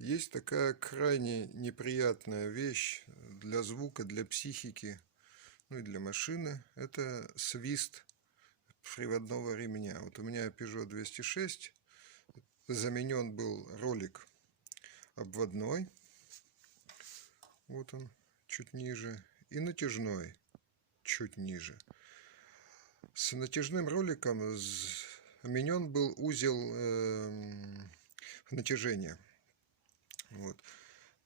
Есть такая крайне неприятная вещь для звука, для психики, ну и для машины. Это свист приводного ремня. Вот у меня Peugeot 206, заменен был ролик обводной, вот он, чуть ниже, и натяжной, чуть ниже. С натяжным роликом заменен был узел натяжения. Вот.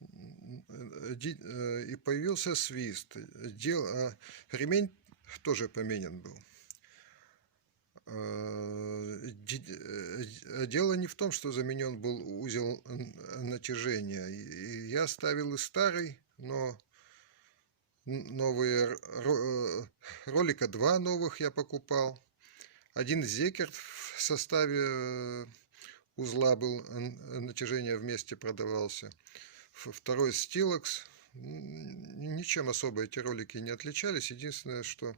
И появился свист. Ремень тоже поменен был. Дело не в том, что заменен был узел натяжения. Я ставил и старый, но новые ролика, два новых я покупал. Один Зекерт в составе узла был, натяжение вместе продавался. Второй Стилокс. Ничем особо эти ролики не отличались. Единственное, что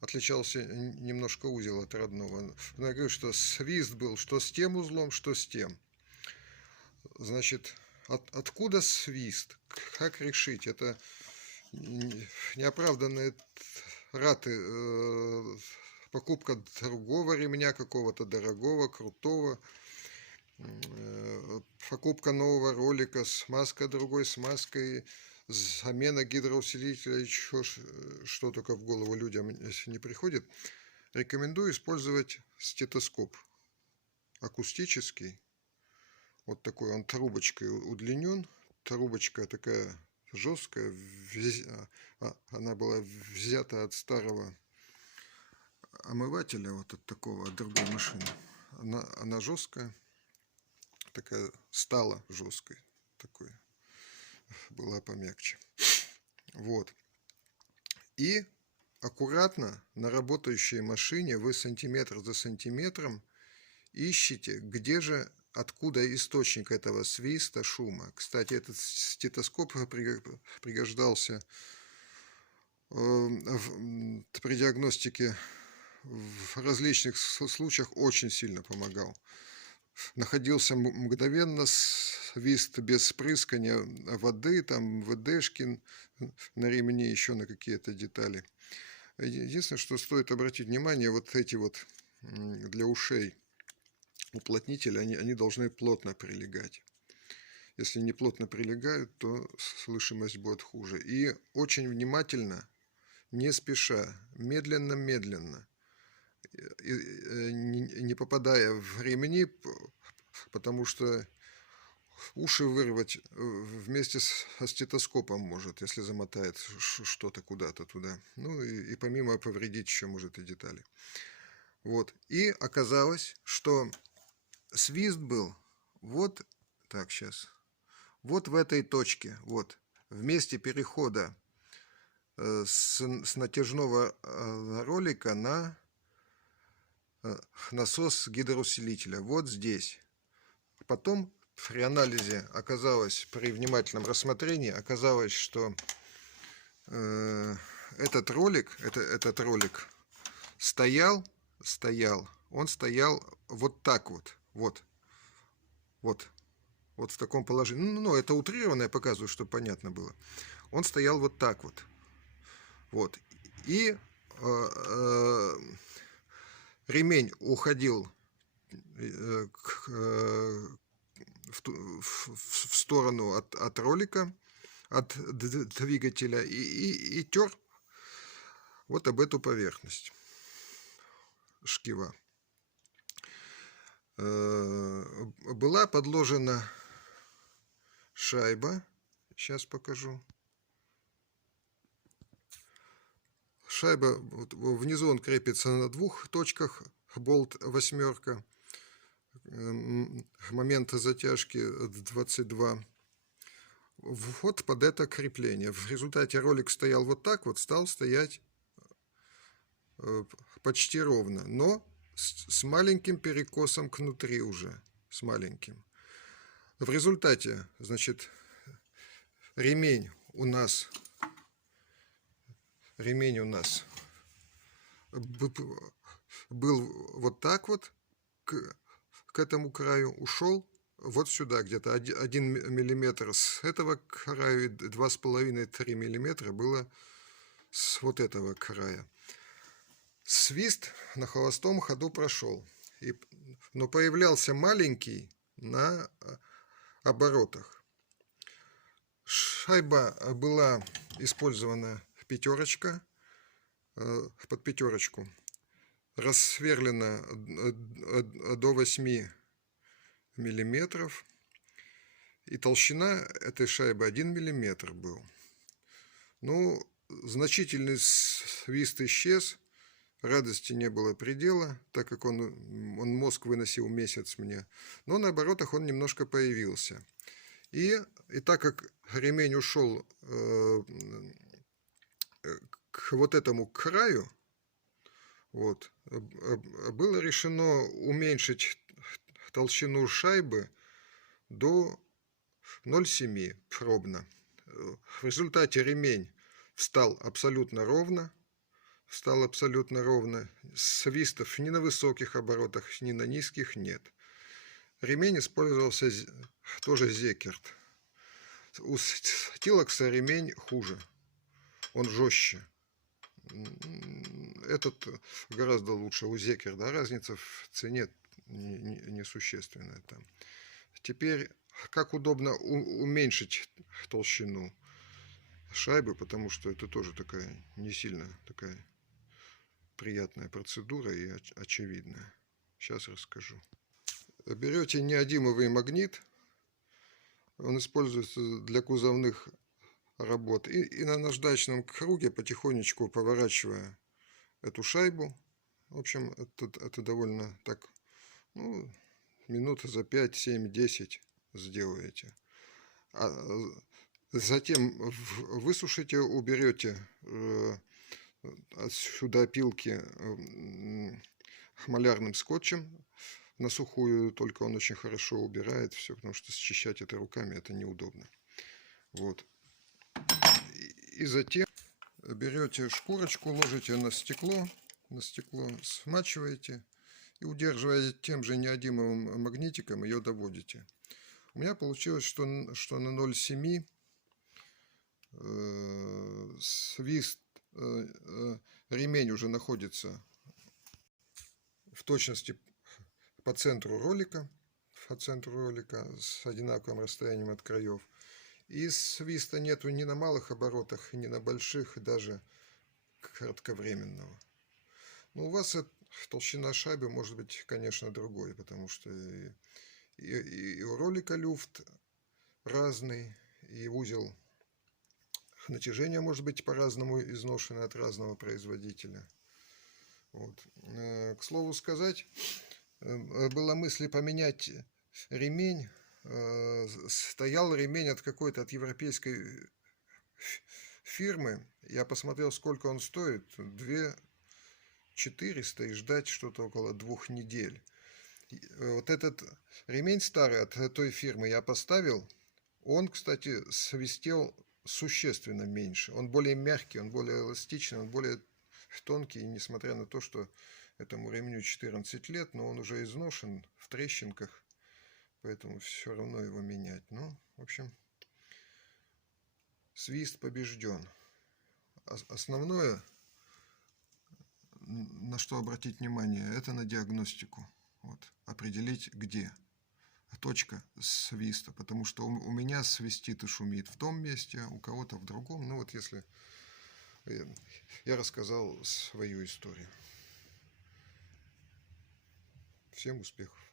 отличался немножко узел от родного. Но я говорю, что свист был что с тем узлом, что с тем. Значит, откуда свист? Как решить? Это неоправданные траты, покупка другого ремня, какого-то дорогого, крутого, покупка нового ролика, смазка другой смазкой, замена гидроусилителя, еще что только в голову людям не приходит. Рекомендую использовать стетоскоп акустический. Вот такой он трубочкой удлинен. Трубочка такая жесткая, она была взята от старого омывателя, вот от такого, от другой машины. Она жесткая, такая, стала жесткой, такой, была помягче. Вот. И аккуратно на работающей машине вы сантиметр за сантиметром ищите, где же, откуда источник этого свиста, шума. Кстати, этот стетоскоп пригождался при диагностике в различных случаях, очень сильно помогал. Находился мгновенно свист без спрыскания воды, там ВДшки на ремне, еще на какие-то детали. Единственное, что стоит обратить внимание, вот эти вот для ушей уплотнители, они должны плотно прилегать. Если не плотно прилегают, то слышимость будет хуже. И очень внимательно, не спеша, медленно-медленно, не попадая в ремни, потому что уши вырвать вместе со стетоскопом может, если замотает что-то куда-то туда. Ну и помимо повредить еще может и детали. Вот. И оказалось, что свист был вот так сейчас. Вот в этой точке. Вот. В месте перехода с натяжного ролика на насос гидроусилителя. Вот здесь. Потом при анализе оказалось, при внимательном рассмотрении, оказалось, что этот ролик стоял, он стоял вот так вот в таком положении. Ну, это утрированно, я показываю, чтобы понятно было. Он стоял вот так вот. Вот. И ремень уходил в сторону от ролика, от двигателя, и тер вот об эту поверхность шкива. Была подложена шайба, сейчас покажу. Шайба, вот, внизу он крепится на двух точках, болт 8, момента затяжки 22. Вот под это крепление. В результате ролик стоял вот так вот, стал стоять почти ровно, но с маленьким перекосом кнутри уже, с маленьким. В результате, значит, ремень у нас был вот так вот к этому краю, ушел вот сюда где-то 1 миллиметр с этого края и 2,5-3 миллиметра было с вот этого края. Свист на холостом ходу прошел, но появлялся маленький на оборотах. Шайба была использована пятерочка, под пятерочку, рассверлена до 8 миллиметров, и толщина этой шайбы 1 миллиметр был. Ну, значительный свист исчез, радости не было предела, так как он мозг выносил месяц мне, но на оборотах он немножко появился. И так как ремень ушел к вот этому краю, вот, было решено уменьшить толщину шайбы до 0,7 пробно. В результате ремень встал абсолютно ровно. Свистов ни на высоких оборотах, ни на низких нет. Ремень использовался тоже Зекерт. У Стилокса ремень хуже, он жестче. Этот гораздо лучше у Зекерда, разница в цене несущественная там. Теперь, как удобно уменьшить толщину шайбы, потому что это тоже такая не сильно такая приятная процедура и очевидная. Сейчас расскажу. Берете неодимовый магнит, он используется для кузовных работ, и на наждачном круге потихонечку поворачивая эту шайбу, в общем, это довольно так, ну, минуты за 5, 7, 10 сделаете. А затем высушите, уберете отсюда опилки малярным скотчем на сухую, только он очень хорошо убирает все, потому что счищать это руками это неудобно. Вот. И затем берете шкурочку, ложите на стекло, смачиваете и, удерживая тем же неодимовым магнитиком, ее доводите. У меня получилось, что на 0,7 свист, ремень уже находится в точности по центру ролика, с одинаковым расстоянием от краев. И свиста нету ни на малых оборотах, ни на больших, и даже кратковременного. Но у вас толщина шайбы может быть, конечно, другой, потому что и у ролика люфт разный, и узел натяжения может быть по-разному изношен от разного производителя. Вот. К слову сказать, была мысль поменять ремень. Стоял ремень от какой-то от европейской фирмы. Я посмотрел, сколько он стоит. 2400, и ждать что-то около 2 недель. Вот этот ремень старый от той фирмы я поставил. Он, кстати, свистел существенно меньше. Он более мягкий, он более эластичный, он более тонкий. И несмотря на то, что этому ремню 14 лет, но он уже изношен в трещинках. Поэтому все равно его менять. Ну, в общем, свист побежден. Основное, на что обратить внимание, это на диагностику. Вот, определить, где точка свиста. Потому что у меня свистит и шумит в том месте, у кого-то в другом. Ну вот если я рассказал свою историю. Всем успехов!